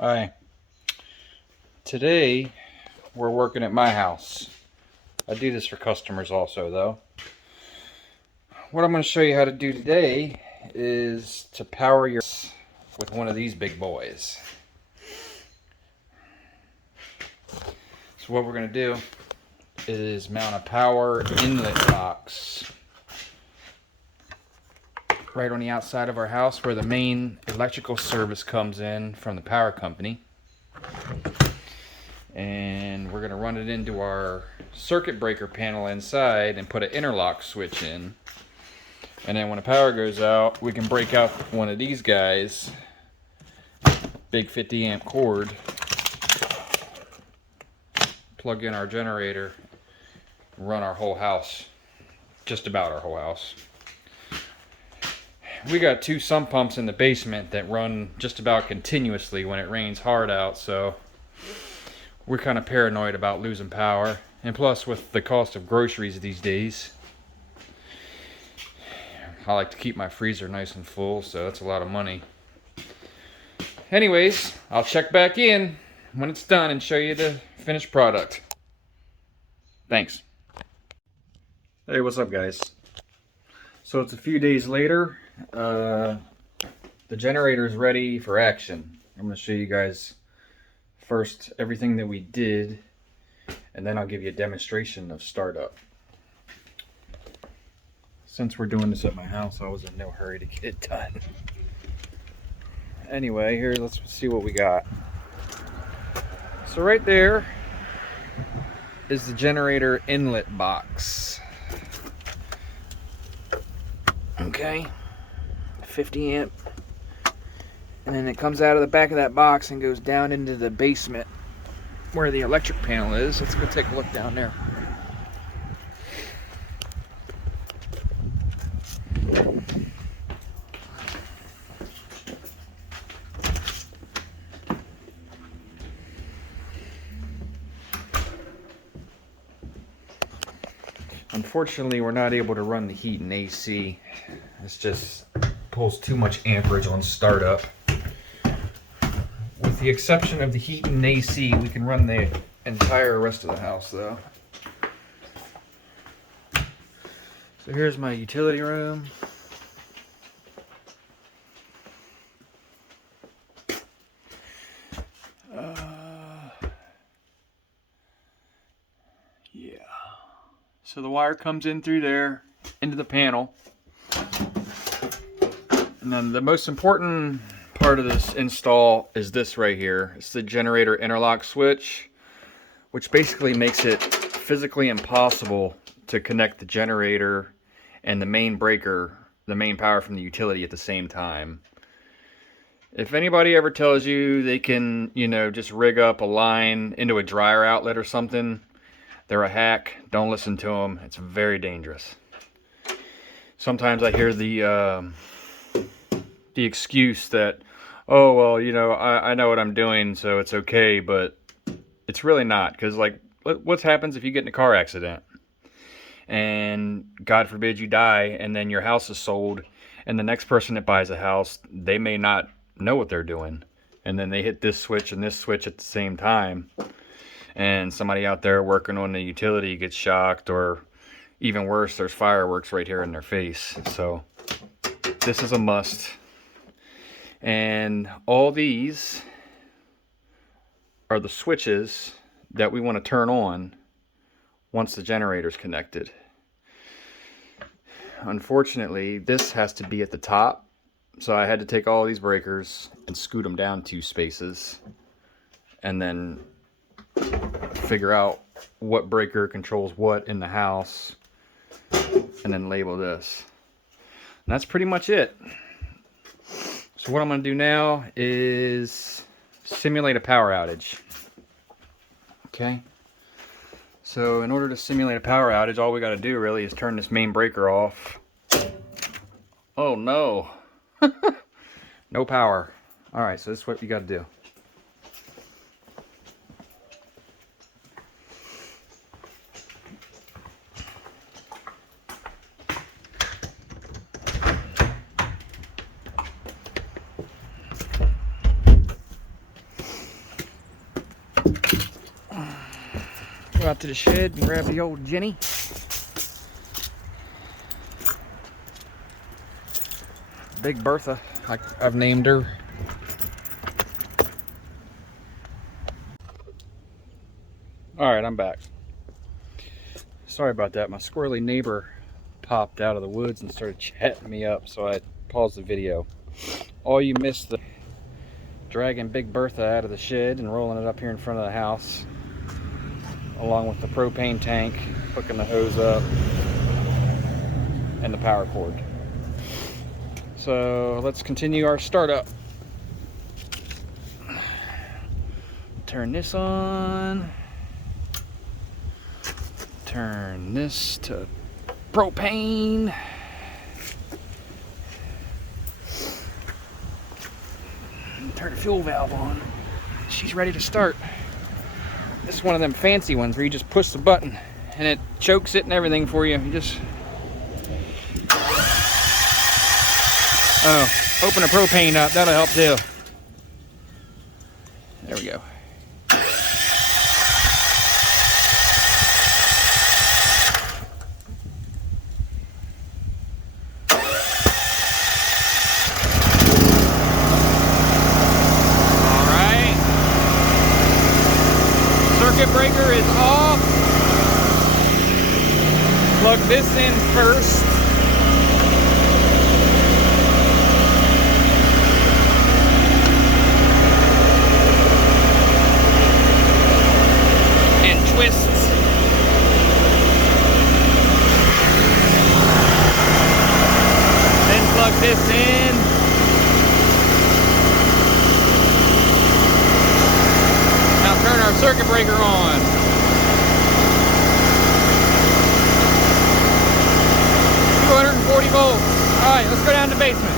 Hi. Today we're working at my house. I do this for customers also though. What I'm going to show you how to do today is to power your with one of these big boys. So what we're going to do is mount a power inlet box right on the outside of our house where the main electrical service comes in from the power company. And we're going to run it into our circuit breaker panel inside and put an interlock switch in. And then when the power goes out, we can break out one of these guys, big 50 amp cord, plug in our generator, run our whole house, just about our whole house. We got two sump pumps in the basement that run just about continuously when it rains hard out, so we're kind of paranoid about losing power. And plus, with the cost of groceries these days, I like to keep my freezer nice and full, so that's a lot of money. Anyways, I'll check back in when it's done and show you the finished product. Thanks. Hey, what's up, guys? So it's a few days later. The generator is ready for action. I'm going to show you guys first everything that we did, and then I'll give you a demonstration of startup. Since we're doing this at my house, I was in no hurry to get it done. Anyway, here, let's see what we got. So right there is the generator inlet box. Okay, 50 amp. And then it comes out of the back of that box and goes down into the basement where the electric panel is. Let's go take a look down there. Unfortunately, we're not able to run the heat and AC. This just pulls too much amperage on startup. With the exception of the heat and AC, we can run the entire rest of the house though. So here's my utility room. Yeah. So the wire comes in through there into the panel. And then the most important part of this install is this right here. It's the generator interlock switch, which basically makes it physically impossible to connect the generator and the main breaker, the main power from the utility at the same time. If anybody ever tells you they can, just rig up a line into a dryer outlet or something, they're a hack. Don't listen to them. It's very dangerous. Sometimes I hear the excuse that, oh, well, I know what I'm doing, so it's okay, but it's really not. Because, what happens if you get in a car accident? And God forbid you die, and then your house is sold, and the next person that buys a house, they may not know what they're doing. And then they hit this switch and this switch at the same time. And somebody out there working on the utility gets shocked, or even worse, there's fireworks right here in their face. So this is a must. And all these are the switches that we want to turn on once the generator's connected. Unfortunately, this has to be at the top, so I had to take all these breakers and scoot them down 2 spaces, and then figure out what breaker controls what in the house, and then label this. And that's pretty much it. So what I'm going to do now is simulate a power outage. Okay. So in order to simulate a power outage, all we got to do really is turn this main breaker off. Oh no. No power. Alright, so this is what you got to do. Go out to the shed and grab the old Jenny. Big Bertha, I've named her. Alright, I'm back. Sorry about that. My squirrely neighbor popped out of the woods and started chatting me up, so I paused the video. All you missed the dragging Big Bertha out of the shed and rolling it up here in front of the house, along with the propane tank, hooking the hose up, and the power cord. So let's continue our startup. Turn this on. Turn this to propane. Turn the fuel valve on. She's ready to start. This is one of them fancy ones where you just push the button and it chokes it and everything for you. You just... Oh, open the propane up. That'll help too. There we go. Circuit breaker is off. Plug this in first. And twist. Then plug this in. Turn our circuit breaker on. 240 volts. All right, let's go down to the basement.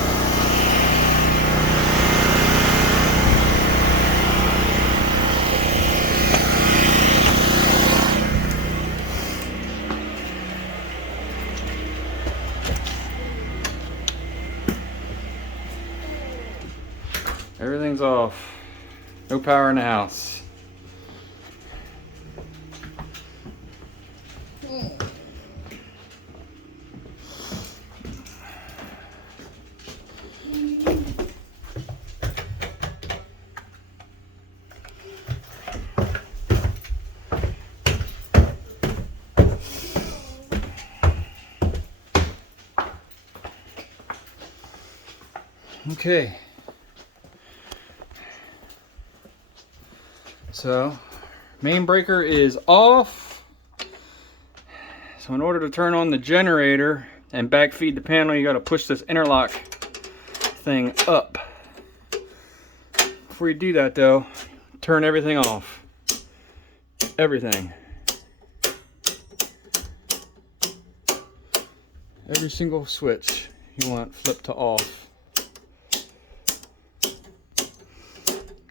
Everything's off. No power in the house. Okay, so main breaker is off. So in order to turn on the generator and backfeed the panel, you got to push this interlock thing up. Before you do that though, turn everything off. Everything. Every single switch you want flipped to off.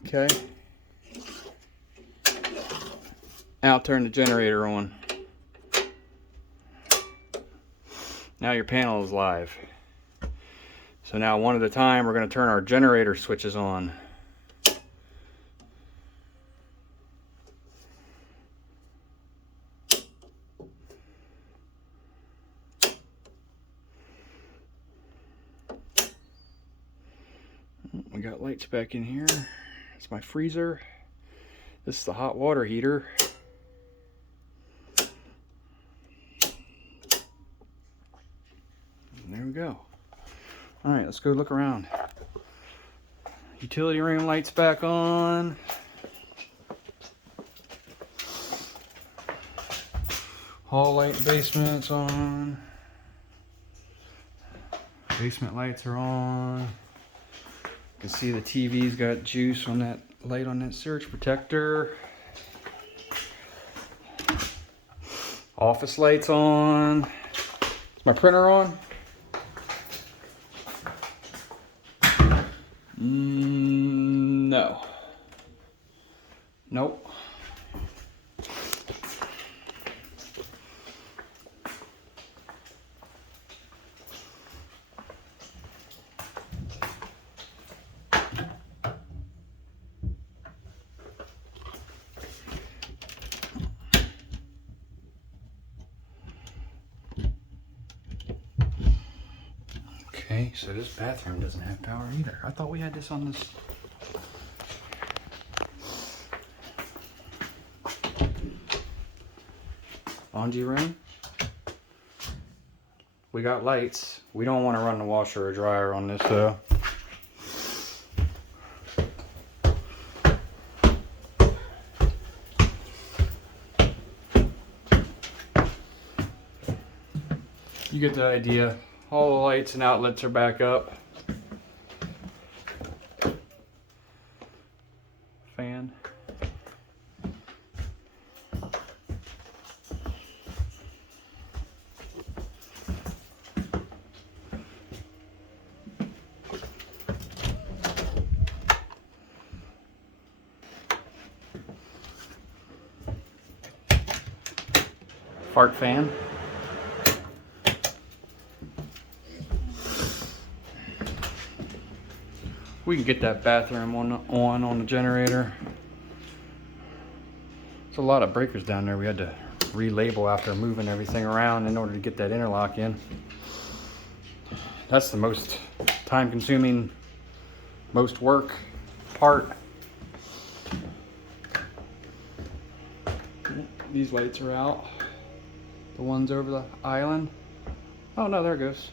Okay. Now turn the generator on. Now your panel is live. So now one at a time we're going to turn our generator switches on. We got lights back in here. It's my freezer. This is the hot water heater. And there we go. All right, let's go look around. Utility room lights back on. Hall light basement's on. Basement lights are on. You can see the TV's got juice on that light on that surge protector. Office lights on. Is my printer on? No. Nope. Okay, so this bathroom doesn't have power either. I thought we had this on this. Laundry room. We got lights. We don't want to run the washer or dryer on this though. You get the idea. All the lights and outlets are back up. Fan. Fart fan. We can get that bathroom on the generator. There's a lot of breakers down there we had to relabel after moving everything around in order to get that interlock in. That's the most time consuming, most work part. These lights are out. The ones over the island. Oh no, there it goes.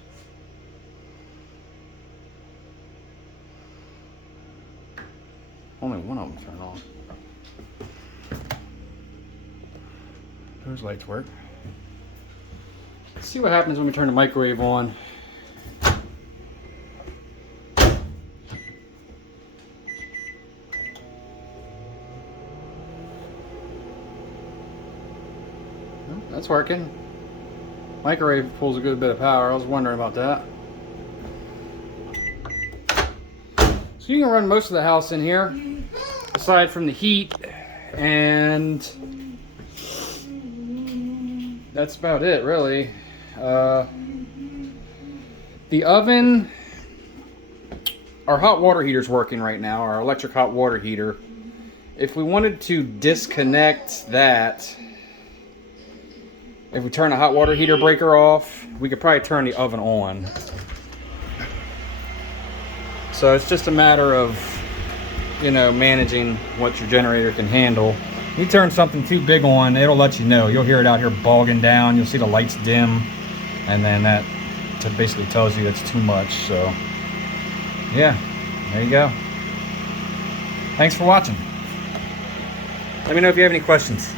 Only one of them turned on. Those lights work. Let's see what happens when we turn the microwave on. Oh, that's working. Microwave pulls a good bit of power. I was wondering about that. So you can run most of the house in here, aside from the heat, and that's about it, really. The oven, our hot water heater's working right now, our electric hot water heater. If we wanted to disconnect that, if we turn the hot water heater breaker off, we could probably turn the oven on. So it's just a matter of, you know, managing what your generator can handle. You turn something too big on, it'll let you know. You'll hear it out here bogging down. You'll see the lights dim, and then that basically tells you it's too much. So yeah, there you go. Thanks for watching. Let me know if you have any questions.